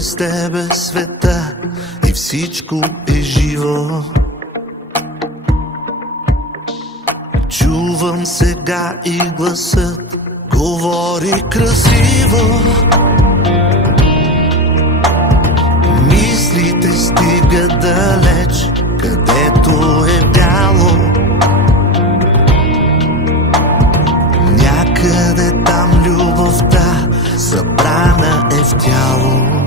без тебе света и всичко е живо. Чувам сега и гласът говори красиво. Мислите стигат далеч, където е бяло. Някъде там любовта събрана е в тяло.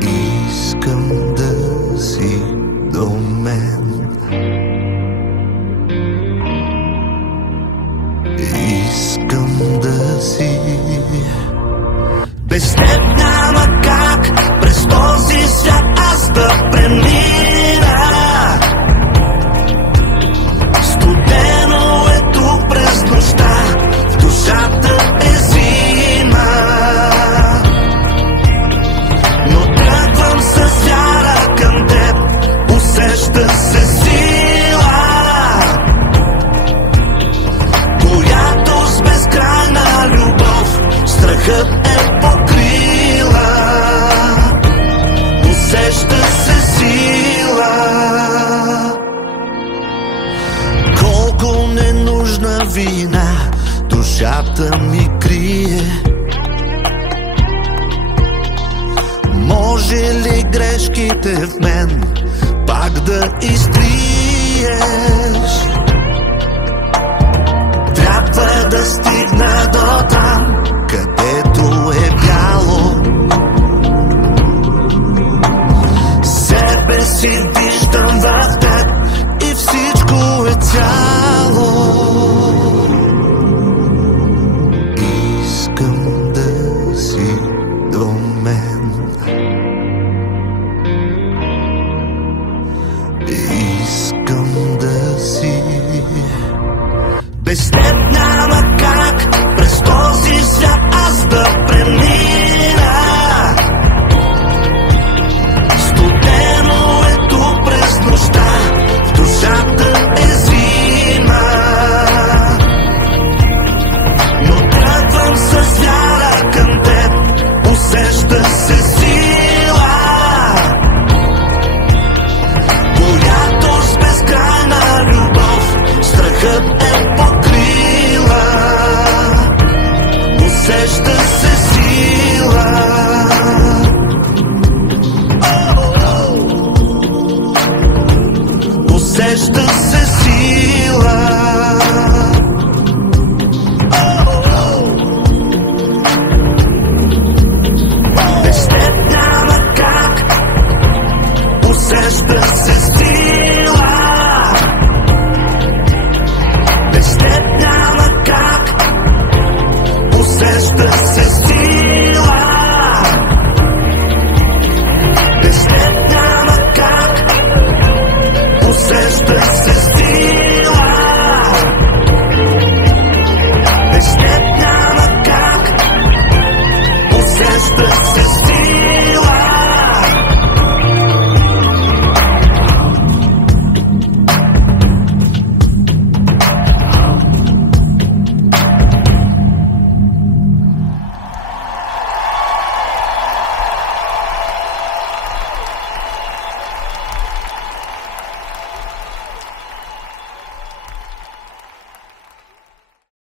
Искам да си до мен. Искам да си. Без теб няма как през този свят аз да премина. Студено е тук през нощта, в душата е зима. Но тръгвам с вяра към теб, усеща се сила, която с безкрайна любов страхът е покрила. Усеща се сила. Колко ненужна вина душата ми крие. Може ли грешките в мен пак да изтриеш? Трябва да стигна до